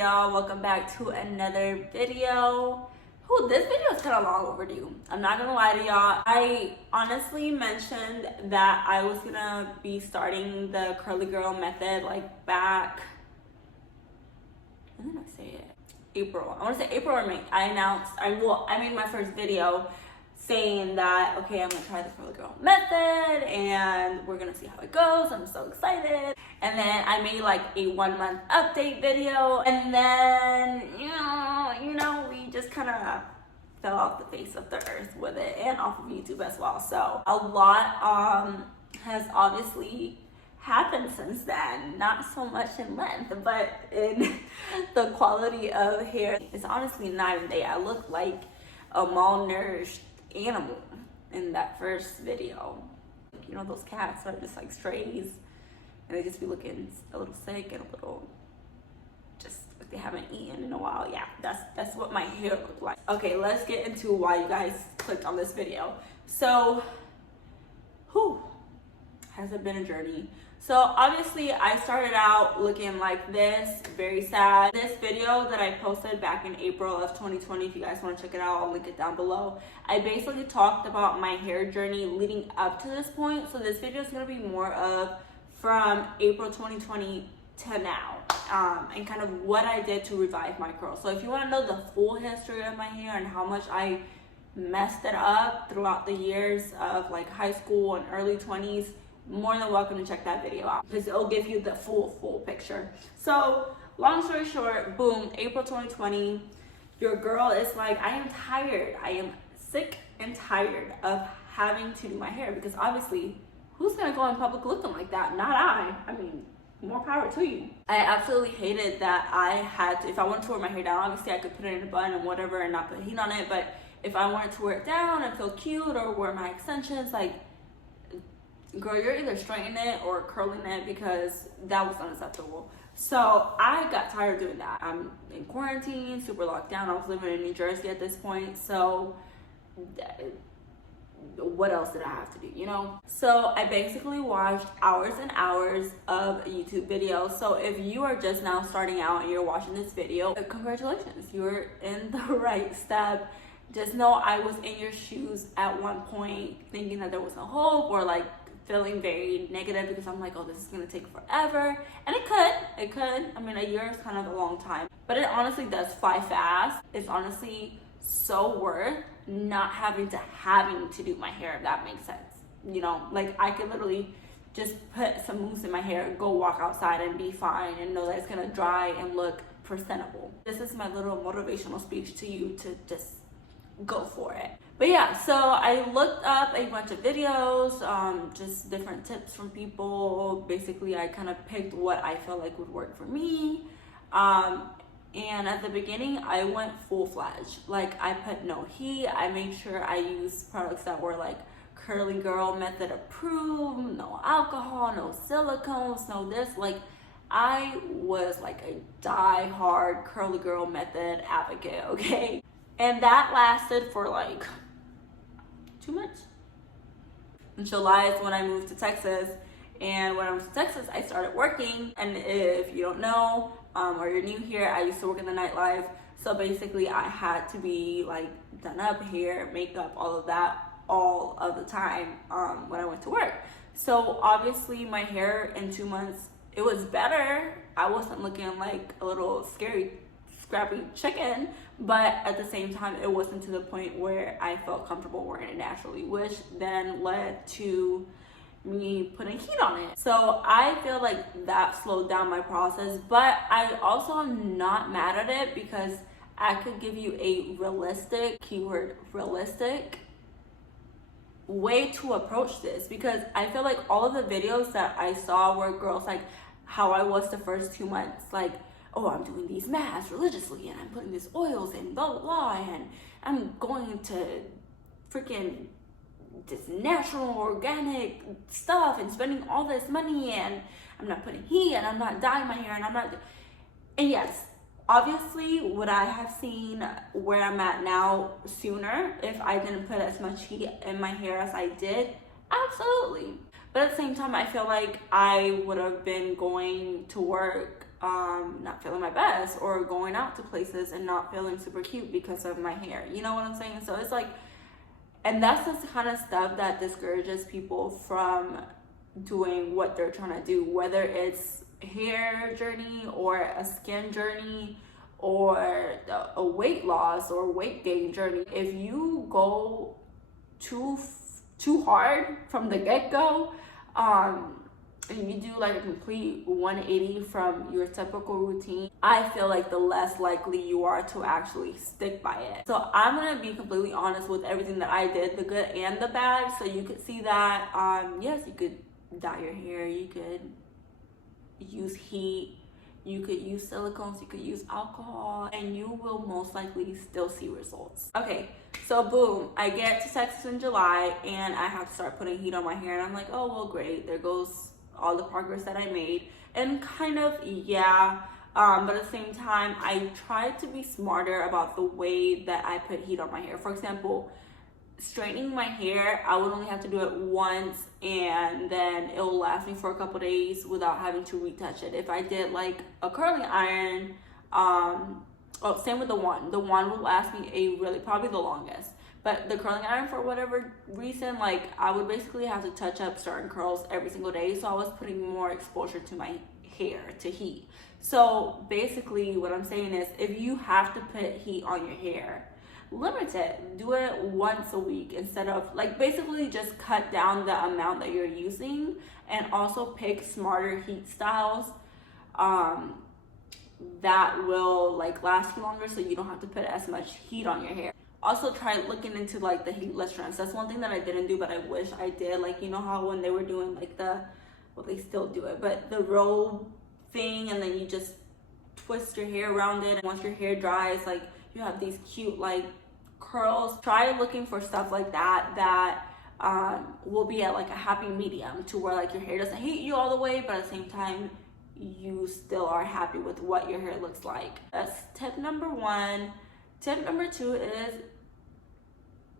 y'all? Welcome back to another video. Ooh, this video is kind of long overdue. I'm not gonna lie to y'all. I honestly mentioned that I was gonna be starting the curly girl method like back, when did I say it? April. I want to say April or May. I made my first video saying that, okay, I'm gonna try the curly girl method and we're gonna see how it goes. I'm so excited. And then I made like a 1 month update video, and then you know we just kind of fell off the face of the earth with it, and off of YouTube as well. So a lot has obviously happened since then. Not so much in length, but in the quality of hair. It's honestly night and day. I look like a malnourished animal in that first video. You know, those cats are just like strays, and they just be looking a little sick and a little just like they haven't eaten in a while. Yeah, that's what my hair looked like. Okay, let's get into why you guys clicked on this video. So, has it been a journey? So obviously I started out looking like this, very sad. This video that I posted back in April of 2020, if you guys want to check it out, I'll link it down below. I basically talked about my hair journey leading up to this point. So this video is going to be more of from April 2020 to now, and kind of what I did to revive my curls. So if you want to know the full history of my hair and how much I messed it up throughout the years of like high school and early 20s, more than welcome to check that video out, because it'll give you the full picture. So long story short, boom, April 2020, your girl is like, I am tired. I am sick and tired of having to do my hair, because obviously who's gonna go in public looking like that? Not I mean, more power to you. I absolutely hated that I had to, if I wanted to wear my hair down, obviously I could put it in a bun and whatever and not put heat on it, but if I wanted to wear it down and feel cute or wear my extensions, like, girl, you're either straightening it or curling it, because that was unacceptable. So I got tired of doing that. I'm in quarantine, super locked down. I was living in New Jersey at this point, so what else did I have to do, you know? So I basically watched hours and hours of YouTube videos. So if you are just now starting out and you're watching this video, congratulations, you're in the right step. Just know I was in your shoes at one point, thinking that there was no hope, or like feeling very negative, because I'm like, oh, this is gonna take forever. And it could. I mean, a year is kind of a long time, but it honestly does fly fast. It's honestly so worth not having to do my hair, if that makes sense. You know, like I could literally just put some mousse in my hair, go walk outside and be fine, and know that it's gonna dry and look presentable. This is my little motivational speech to you to just go for it. But yeah, so I looked up a bunch of videos, just different tips from people. Basically, I kind of picked what I felt like would work for me. And at the beginning, I went full-fledged. Like, I put no heat. I made sure I used products that were like curly girl method approved, no alcohol, no silicones, no this. Like, I was like a die-hard curly girl method advocate, okay? And that lasted for like 2 months. In July is when I moved to Texas. And when I moved to Texas, I started working. And if you don't know, or you're new here, I used to work in the nightlife. So basically I had to be like done up, hair, makeup, all of that, all of the time when I went to work. So obviously my hair in 2 months, it was better. I wasn't looking like a little scrappy chicken, but at the same time it wasn't to the point where I felt comfortable wearing it naturally, which then led to me putting heat on it. So I feel like that slowed down my process, but I also am not mad at it, because I could give you a realistic, keyword realistic, way to approach this, because I feel like all of the videos that I saw were girls like how I was the first 2 months, like, oh, I'm doing these masks religiously, and I'm putting these oils and blah, blah, blah, and I'm going to freaking this natural, organic stuff and spending all this money, and I'm not putting heat, and I'm not dyeing my hair, and I'm not... And yes, obviously, would I have seen where I'm at now sooner if I didn't put as much heat in my hair as I did? Absolutely. But at the same time, I feel like I would have been going to work not feeling my best, or going out to places and not feeling super cute because of my hair. You know what I'm saying? So it's like, and that's the kind of stuff that discourages people from doing what they're trying to do, whether it's hair journey or a skin journey or a weight loss or weight gain journey. If you go too hard from the get-go, and you do like a complete 180 from your typical routine, I feel like the less likely you are to actually stick by it. So I'm gonna be completely honest with everything that I did, the good and the bad, so you could see that. Yes, you could dye your hair, you could use heat, you could use silicones, you could use alcohol, and you will most likely still see results. Okay, so boom, I get to Texas in July and I have to start putting heat on my hair, and I'm like, oh well, great, there goes all the progress that I made. And kind of, yeah, but at the same time, I tried to be smarter about the way that I put heat on my hair. For example, straightening my hair, I would only have to do it once, and then it'll last me for a couple days without having to retouch it. If I did like a curling iron, same with the wand will last me probably the longest. But the curling iron, for whatever reason, like I would basically have to touch up certain curls every single day, so I was putting more exposure to my hair, to heat. So basically what I'm saying is, if you have to put heat on your hair, limit it. Do it once a week instead of, like, basically just cut down the amount that you're using, and also pick smarter heat styles that will like last you longer, so you don't have to put as much heat on your hair. Also try looking into like the heatless trends. That's one thing that I didn't do, but I wish I did. Like, you know how when they were doing like they still do it, but the roll thing, and then you just twist your hair around it, and once your hair dries, like you have these cute like curls. Try looking for stuff like that will be at like a happy medium, to where like your hair doesn't hate you all the way, but at the same time you still are happy with what your hair looks like. That's tip number one. Tip number two is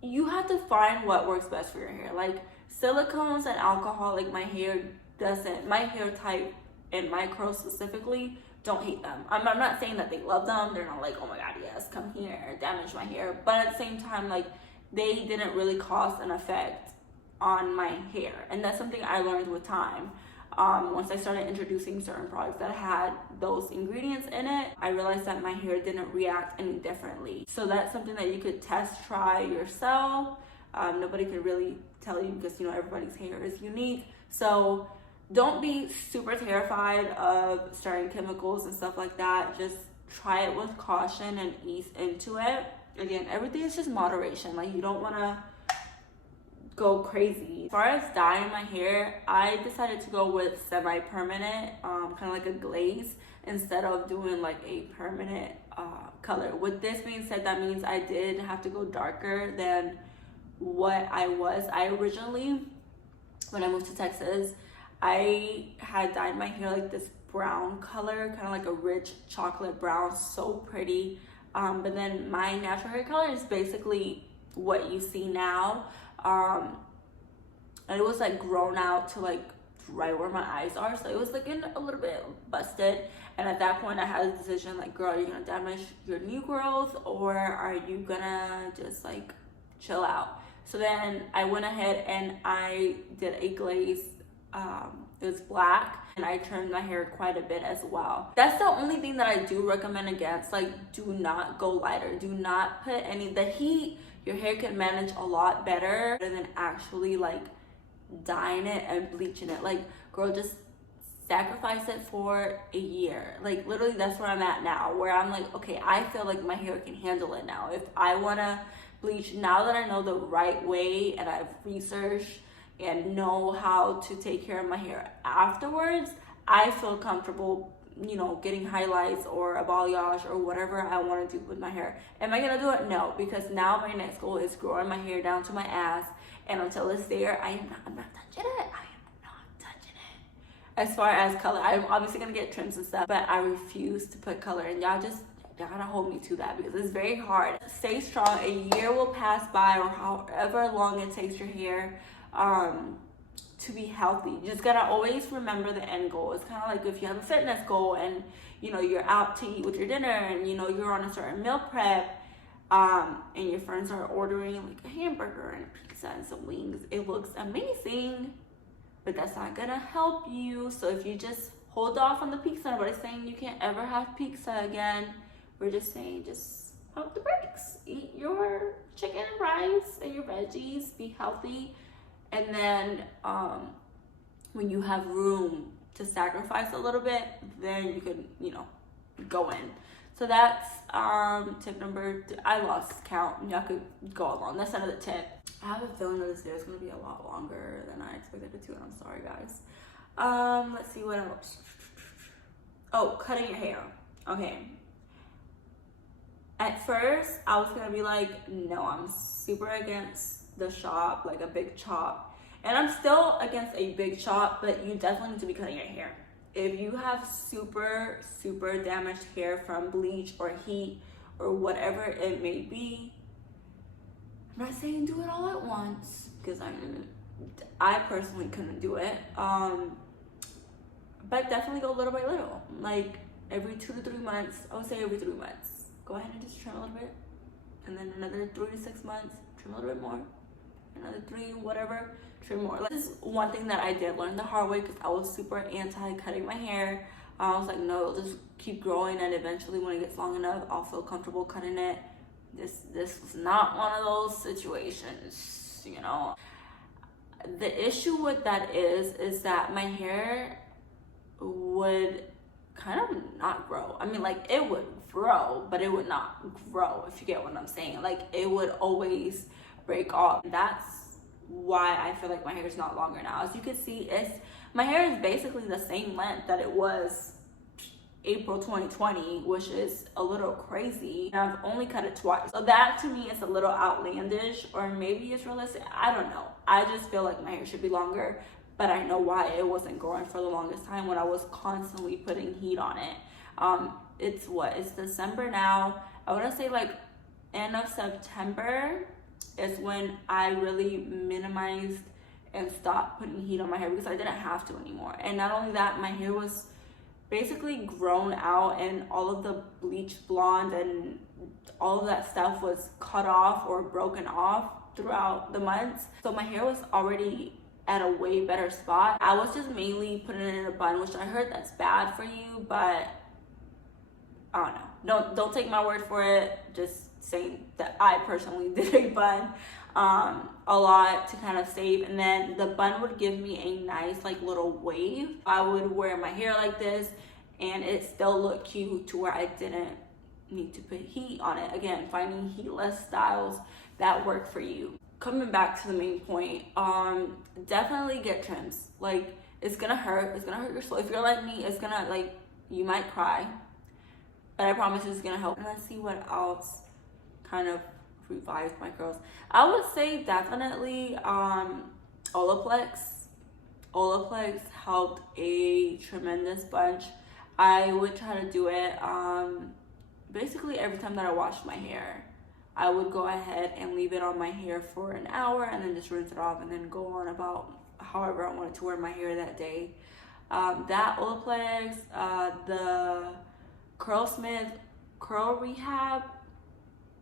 you have to find what works best for your hair. Like silicones and alcohol, like my hair type and my curls specifically don't hate them. I'm not saying that they love them. They're not like, oh my god, yes, come here, damage my hair. But at the same time, like they didn't really cause an effect on my hair. And that's something I learned with time. Once I started introducing certain products that had those ingredients in it, I realized that my hair didn't react any differently. So that's something that you could try yourself. Nobody could really tell you, because you know everybody's hair is unique. So don't be super terrified of starting chemicals and stuff like that. Just try it with caution and ease into it. Again, everything is just moderation. Like you don't want to go crazy. As far as dyeing my hair, I decided to go with semi-permanent, kind of like a glaze, instead of doing like a permanent color. With this being said, that means I did have to go darker than what I was. I originally, when I moved to Texas, I had dyed my hair like this brown color, kind of like a rich chocolate brown, so pretty. But then my natural hair color is basically what you see now. And it was like grown out to like right where my eyes are, so it was looking a little bit busted. And at that point I had a decision, like, girl, are you gonna damage your new growth, or are you gonna just like chill out? So then I went ahead and I did a glaze. It was black, and I trimmed my hair quite a bit as well. That's the only thing that I do recommend against. Like, do not go lighter. Do not put the heat. Your hair can manage a lot better than actually like dyeing it and bleaching it. Like, girl, just sacrifice it for a year. Like, literally, that's where I'm at now, where I'm like, okay, I feel like my hair can handle it now. If I want to bleach, now that I know the right way and I've researched and know how to take care of my hair afterwards, I feel comfortable, you know, getting highlights or a balayage or whatever I want to do with my hair. Am I gonna do it? No, because now my next goal is growing my hair down to my ass, and until it's there, I'm not touching it. I am not touching it. As far as color, I'm obviously gonna get trims and stuff, but I refuse to put color, and y'all gotta hold me to that, because it's very hard. Stay strong. A year will pass by, or however long it takes your hair to be healthy. You just gotta always remember the end goal. It's kind of like if you have a fitness goal and you know you're out to eat with your dinner and you know you're on a certain meal prep, and your friends are ordering like a hamburger and a pizza and some wings. It looks amazing, but that's not gonna help you. So if you just hold off on the pizza, nobody's saying you can't ever have pizza again. We're just saying just pump the brakes. Eat your chicken and rice and your veggies. Be healthy. And then when you have room to sacrifice a little bit, then you can, you know, go in. So that's tip number 2. I lost count. Y'all could go along. That's another tip. I have a feeling that this video is going to be a lot longer than I expected it to, and I'm sorry, guys. Let's see what else. Oh, cutting your hair. Okay. At first, I was going to be like, no, I'm super against the chop, like a big chop. And I'm still against a big chop, but you definitely need to be cutting your hair. If you have super, super damaged hair from bleach or heat or whatever it may be, I'm not saying do it all at once, because I personally couldn't do it. But definitely go little by little, like every 2 to 3 months. I would say every 3 months. Go ahead and just trim a little bit, and then another 3 to 6 months, trim a little bit more, another 3, whatever, trim more. This is one thing that I did learn the hard way, because I was super anti cutting my hair. I was like, no, it'll just keep growing, and eventually when it gets long enough, I'll feel comfortable cutting it. This was not one of those situations, you know. The issue with that is that my hair would kind of not grow. I mean, like, it would grow, but it would not grow, if you get what I'm saying. Like, it would always break off. That's why I feel like my hair is not longer now. As you can see, my hair is basically the same length that it was April 2020, which is a little crazy. And I've only cut it twice. So that to me is a little outlandish, or maybe it's realistic. I don't know. I just feel like my hair should be longer, but I know why it wasn't growing for the longest time when I was constantly putting heat on it. It's December now. I want to say like end of September is when I really minimized and stopped putting heat on my hair, because I didn't have to anymore. And not only that, my hair was basically grown out, and all of the bleach blonde and all of that stuff was cut off or broken off throughout the months. So my hair was already at a way better spot. I was just mainly putting it in a bun, which I heard that's bad for you, but I don't know. Don't take my word for it. Just saying that I personally did a bun a lot to kind of save, and then the bun would give me a nice like little wave. I would wear my hair like this and it still looked cute to where I didn't need to put heat on it. Again, finding heatless styles that work for you. Coming back to the main point, definitely get trims. Like, it's gonna hurt your soul. If you're like me, it's gonna, like, you might cry, but I promise it's gonna help. And let's see what else kind of revived my curls. I would say definitely Olaplex. Olaplex helped a tremendous bunch. I would try to do it basically every time that I washed my hair. I would go ahead and leave it on my hair for an hour and then just rinse it off and then go on about however I wanted to wear my hair that day. That Olaplex, the Curlsmith Curl Rehab,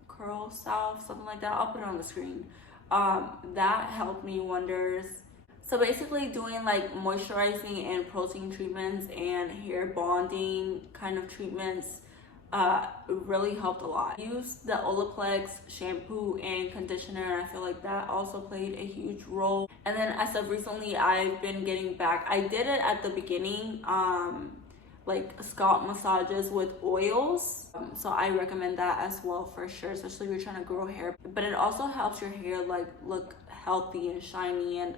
Curl South, something like that. I'll put it on the screen. That helped me wonders. So basically doing like moisturizing and protein treatments and hair bonding kind of treatments really helped a lot. I used the Olaplex shampoo and conditioner, and I feel like that also played a huge role. And then as of recently, I've been getting back. I did it at the beginning, like scalp massages with oils. So I recommend that as well for sure, especially if you're trying to grow hair. But it also helps your hair like look healthy and shiny, and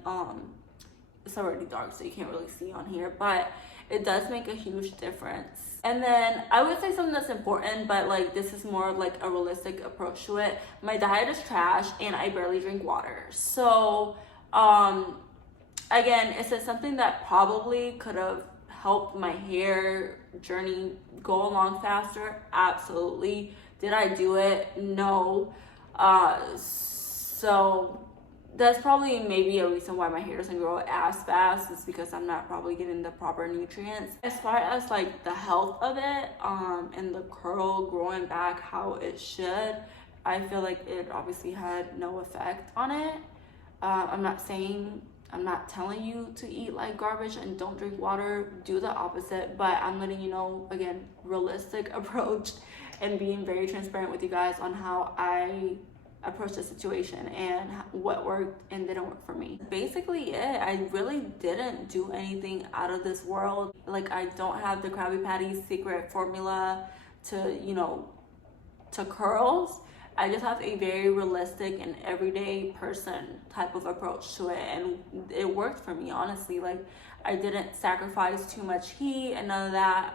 it's already dark so you can't really see on here, but it does make a huge difference. And then I would say something that's important, but like this is more of like a realistic approach to it. My diet is trash and I barely drink water. So again, is it something that probably could have helped my hair journey go along faster? Absolutely. Did I do it? No. So that's probably maybe a reason why my hair doesn't grow as fast. It's because I'm not probably getting the proper nutrients. As far as like the health of it, and the curl growing back how it should, I feel like it obviously had no effect on it. I'm not telling you to eat like garbage and don't drink water. Do the opposite, but I'm letting you know, again, realistic approach and being very transparent with you guys on how I approach the situation and what worked and didn't work for me. Basically it. I really didn't do anything out of this world. Like, I don't have the Krabby Patty secret formula to, you know, to curls. I just have a very realistic and everyday person type of approach to it, and it worked for me, honestly. Like, I didn't sacrifice too much heat and none of that.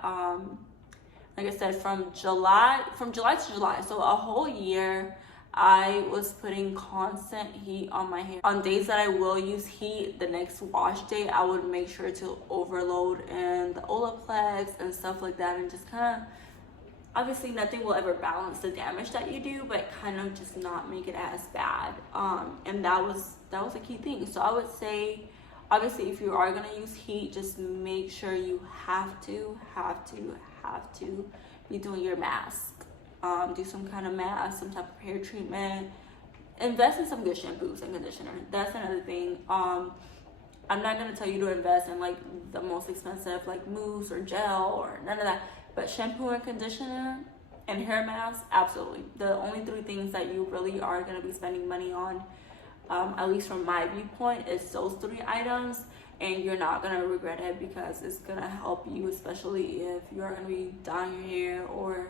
Like I said, from July to July, so a whole year, I was putting constant heat on my hair. On days that I will use heat, the next wash day, I would make sure to overload in the Olaplex and stuff like that, and just kind of, obviously nothing will ever balance the damage that you do, but kind of just not make it as bad. And that was a key thing. So I would say, obviously, if you are gonna use heat, just make sure you have to be doing your mask. Do some kind of mask, some type of hair treatment. Invest in some good shampoos and conditioner. That's another thing. I'm not gonna tell you to invest in like the most expensive like mousse or gel or none of that. But shampoo and conditioner and hair mask, absolutely. The only three things that you really are gonna be spending money on, at least from my viewpoint, is those three items. And you're not gonna regret it because it's gonna help you, especially if you're gonna be dyeing your hair or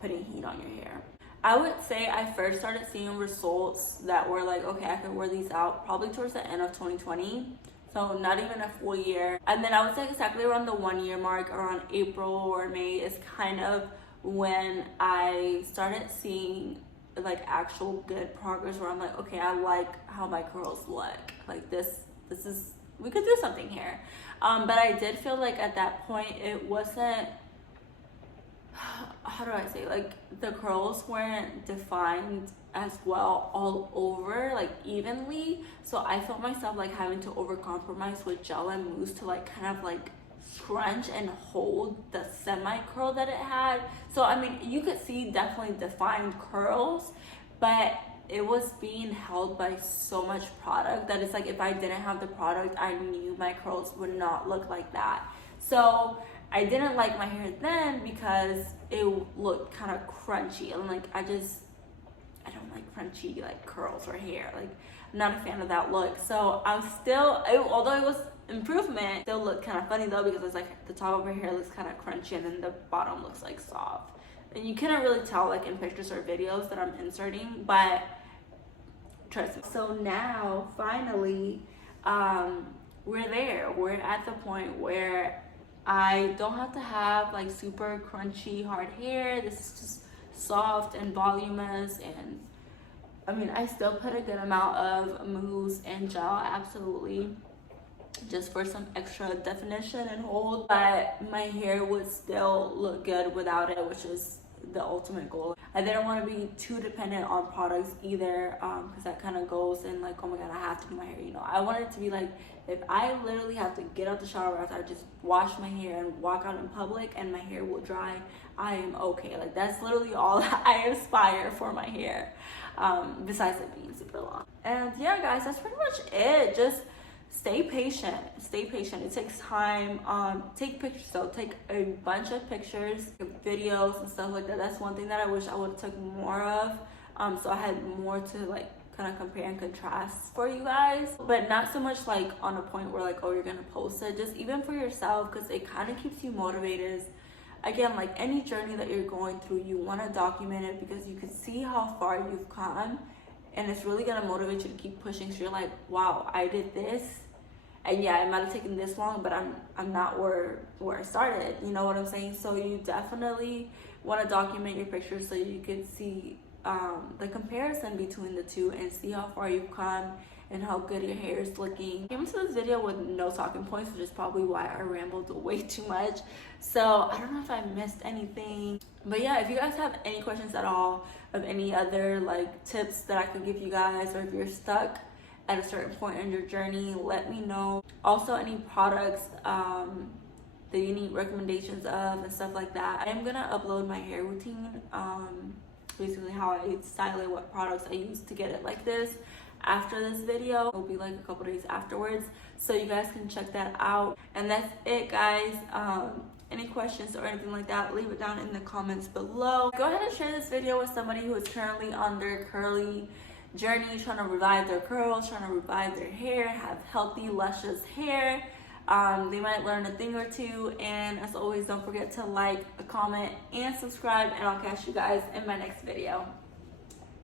putting heat on your hair. I would say I first started seeing results that were like, okay, I can wear these out probably towards the end of 2020. So not even a full year. And then I would say exactly around the 1 year mark, around April or May, is kind of when I started seeing like actual good progress, where I'm like, okay, I like how my curls look. Like this is, we could do something here. But I did feel like at that point it wasn't, how do I say, like the curls weren't defined as well all over, like evenly. So I felt myself like having to overcompromise with gel and mousse to like kind of like scrunch and hold the semi curl that it had. So I mean, you could see definitely defined curls, but it was being held by so much product that it's like, if I didn't have the product, I knew my curls would not look like that. So I didn't like my hair then because it looked kind of crunchy, and like I don't like crunchy like curls or hair. Like, I'm not a fan of that look. So I was still, although it was improvement, still looked kind of funny though, because it's like the top of her hair looks kind of crunchy and then the bottom looks like soft. And you cannot really tell like in pictures or videos that I'm inserting, but trust me. So now finally, we're there. We're at the point where I don't have to have like super crunchy hard hair. This is just soft and voluminous, and I mean, I still put a good amount of mousse and gel, absolutely, just for some extra definition and hold, but my hair would still look good without it, which is the ultimate goal. I didn't want to be too dependent on products either, because that kind of goes in like, oh my god, I have to do my hair, you know. I want it to be like, if I literally have to get out the shower after I just wash my hair and walk out in public and my hair will dry, I am okay. Like, that's literally all I aspire for my hair, besides it being super long. And yeah, guys, that's pretty much it. Just stay patient. It takes time. Take pictures though. Take a bunch of pictures, videos and stuff like that. That's one thing that I wish I would have took more of, so I had more to like kind of compare and contrast for you guys, but not so much like on a point where like, oh, you're gonna post it. Just even for yourself, because it kind of keeps you motivated. Again, like any journey that you're going through, you want to document it because you can see how far you've come, and it's really gonna motivate you to keep pushing. So you're like, wow, I did this, and yeah, it might have taken this long, but I'm not where I started. You know what I'm saying? So you definitely want to document your pictures so you can see the comparison between the two and see how far you've come and how good your hair is looking. I came into this video with no talking points, which is probably why I rambled way too much. So I don't know if I missed anything, but yeah, if you guys have any questions at all of any other like tips that I could give you guys, or if you're stuck at a certain point in your journey, let me know. Also, any products that you need recommendations of and stuff like that. I am gonna upload my hair routine, basically how I style it, what products I use to get it like this. After this video, it'll be like a couple days afterwards, so you guys can check that out. And that's it, guys. Any questions or anything like that, leave it down in the comments below. Go ahead and share this video with somebody who is currently on their curly journey, trying to revive their curls, trying to revive their hair, have healthy, luscious hair. They might learn a thing or two. And as always, don't forget to like, comment, and subscribe, and I'll catch you guys in my next video.